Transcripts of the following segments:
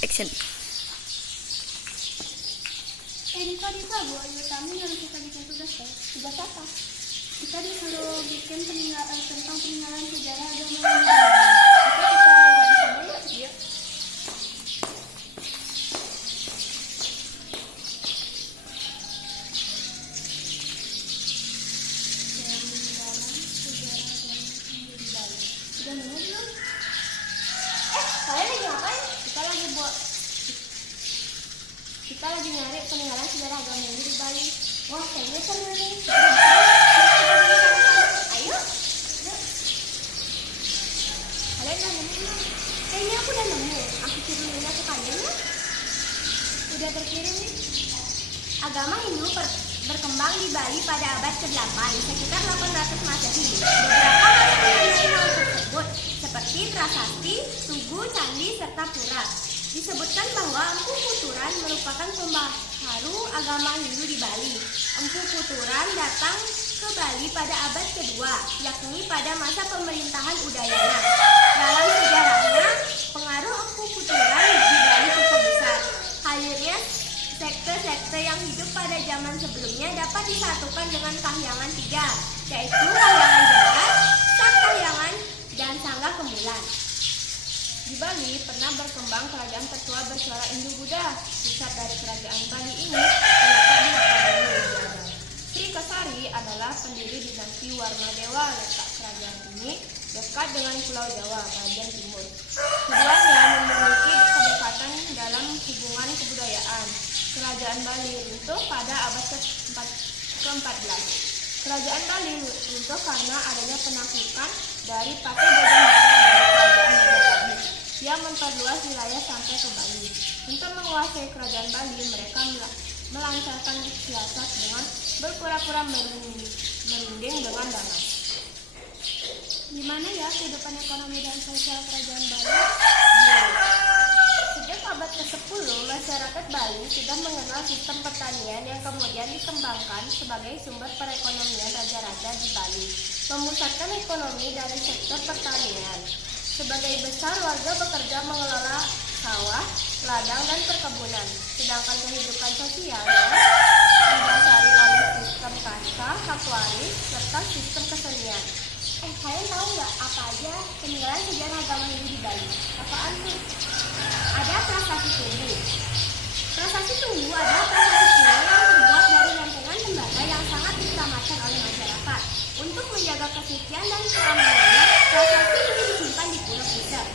Action. Dika, Bu Ayu Tami yang kita bikin tugas apa? Kita disuruh bikin tentang peninggalan sejarah agama Hindu. Oke, kita buat coba yuk. Yuk. Peninggalan sejarah agama Hindu di Bali. Sudah nemu belum? Kalian lagi ngapain? Kita lagi nyari peninggalan sejarah agama Hindu di Bali. Wah, kayaknya seru nih. Ayo. Kalian udah nemu belum? Kayaknya aku udah nemu. Aku kirimin ke kalian ya. Udah terkirim nih. Agama Hindu berkembang di Bali pada abad ke-8, sekitar 800 Masehi. Beberapa hal yang menandai hal tersebut, seperti prasasti, tugu, candi, serta pura. Disebutkan bahwa Empu Puturan merupakan pembaharu agama Hindu di Bali. Empu Puturan datang ke Bali pada abad kedua, yakni pada masa pemerintahan Udayana. Dalam sejarahnya, pengaruh Empu Puturan di Bali cukup besar. Akhirnya, sekte-sekte yang hidup pada zaman sebelumnya dapat disatukan dengan Kahyangan tiga, yaitu Kahyangan Jagat, Sak Kahyangan, dan Sangga Kemulan. Di Bali pernah berkembang kerajaan tertua bersuara Hindu-Buddha. Pusat dari kerajaan Bali ini terletak di Bali. Sri Kesari adalah pendiri dinasti Warmadewa. Letak kerajaan ini dekat dengan Pulau Jawa, bagian timur. Keduanya memiliki kedekatan dalam hubungan kebudayaan. Kerajaan Bali runtuh pada abad ke-14. Kerajaan Bali runtuh karena adanya penaklukan dari pakai gajah mada dari kerajaan Majapahit yang memperluas wilayah sampai ke Bali. Untuk menguasai kerajaan Bali, mereka melancarkan siasat dengan berpura-pura merunding dengan damai. Gimana ya kehidupan ekonomi dan sosial kerajaan Bali? Sejak abad ke-10, masyarakat Bali sudah mengenal sistem pertanian yang kemudian dikembangkan sebagai sumber perekonomian raja-raja di Bali, memusatkan ekonomi dari sektor pertanian. Sebagai besar, warga bekerja mengelola sawah, ladang, dan perkebunan, sedangkan kehidupan sosialnya didasari oleh sistem kasta, hak waris, serta sistem kesenian. Kalian tahu nggak apa aja peninggalan sejarah agama Hindu di Bali? Apaan tuh? Ada prasasti Tugu. Prasasti Tugu adalah prasasti kuno yang terbuat dari lempengan tembaga yang sangat diselamatkan oleh masyarakat. Untuk menjaga kesucian dan keamanannya, prasasti ini disimpan di Pulau Buser.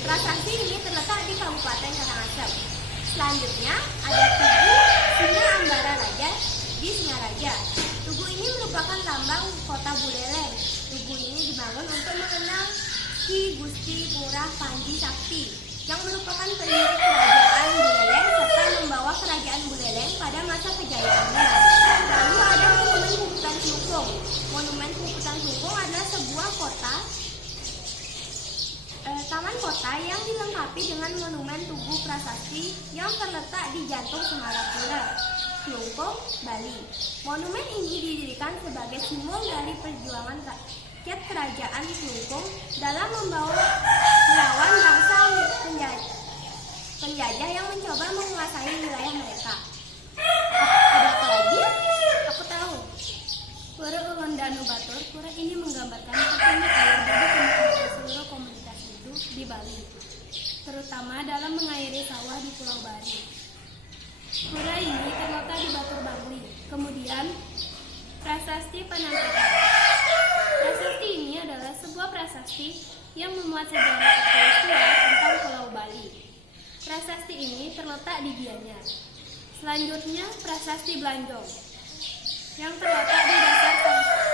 Prasasti ini terletak di Kabupaten Karangasem. Selanjutnya ada Tugu Singa Ambara Raja di Singaraja. Tugu ini merupakan lambang kota Buleleng. Tugu ini dibangun untuk mengenal Ki Gusti Ngurah Panji Sakti yang merupakan pendiri kerajaan Buleleng serta membawa kerajaan Buleleng pada masa kejayaannya. Lalu ada Monumen Puputan Sungkung. Monumen Puputan Sungkung adalah sebuah taman kota yang dilengkapi dengan monumen tugu prasasti yang terletak di jantung Semarapura, Klungkung, Bali. Monumen ini didirikan sebagai simbol dari perjuangan rakyat kerajaan Klungkung dalam melawan bangsa penjajah yang mencoba menguasai wilayah mereka. Ada apa lagi? Aku tahu. Pura Ulon Danu Batur, pura ini menggambarkan pentingnya air bagi kemakmuran seluruh komunitas Hindu di Bali, terutama dalam mengairi sawah di Pulau Bali. Pura ini terletak di Batur Bangli. Kemudian, prasasti Panangkaran. Prasasti ini adalah sebuah prasasti yang memuat sejarah tertulis tentang Pulau Bali. Prasasti ini terletak di Gianyar. Selanjutnya, prasasti Blanjong yang terletak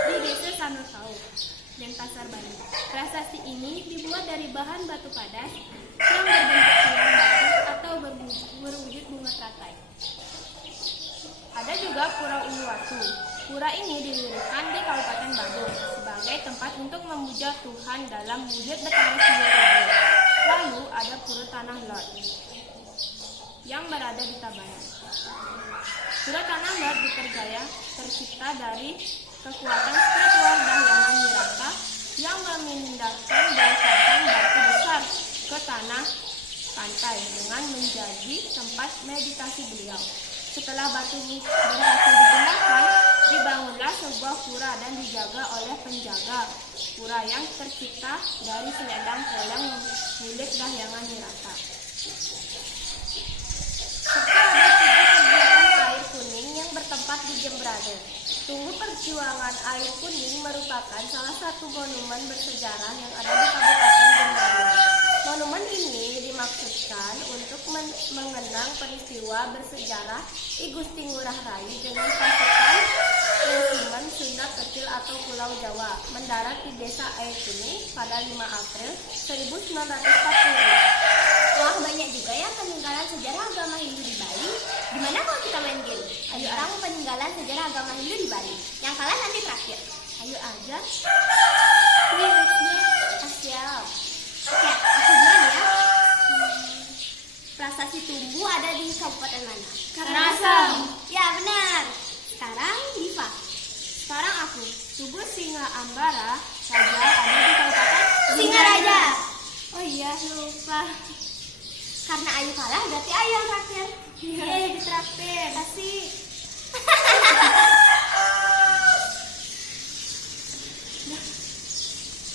di desa Sanurkau, Denpasar, Bali. Prasasti ini dibuat dari bahan batu padas yang berbentuk silang batu atau berwujud bunga teratai. Ada juga Pura Uluwatu. Pura ini didirikan di Kabupaten Bandung sebagai tempat untuk memuja Tuhan dalam wujud Betara Sindoro. Lalu ada Pura Tanah Lot yang berada di Tabanan. Pura Tanah Lot dipercaya tercipta dari kekuatan spiritual Dahyangan Niraka yang memindahkan bangsakan batu besar ke tanah pantai dengan menjadi tempat meditasi beliau. Setelah batu berhasil digunakan, dibangunlah sebuah pura dan dijaga oleh penjaga pura yang tercipta dari selendang poleng milik Dahyangan Wirata. Serta ada 3 kegiatan air kuning yang bertempat di Jembrana. Tunggu Perjuangan Air Kuning merupakan salah satu monumen bersejarah yang ada di Kabupaten Jembrana. Monumen ini dimaksudkan untuk mengenang peristiwa bersejarah I Gusti Ngurah Rai dengan pasukan resimen Sunda Kecil atau Pulau Jawa mendarat di Desa Air Kuning pada 5 April 1940. Wah, banyak juga ya peninggalan sejarah agama Hindu di Bali. Gimana kalau kita main game? Ayo orang peninggalan sejarah agama Hindu di Bali. Yang kalah nanti terakhir. Ayo aja. Siap. Oke, aku duluan ya. Prasasti Tumbu ada di kabupaten mana? Karangasem. Ya, benar. Sekarang Diva. Sekarang aku, Tugu Singa Ambara Raja ada di Kabupaten Singaraja. Oh iya, lupa. Karena Ayu kalah berarti Ayu yang terakhir. Yeay, ditraktir. Kasih.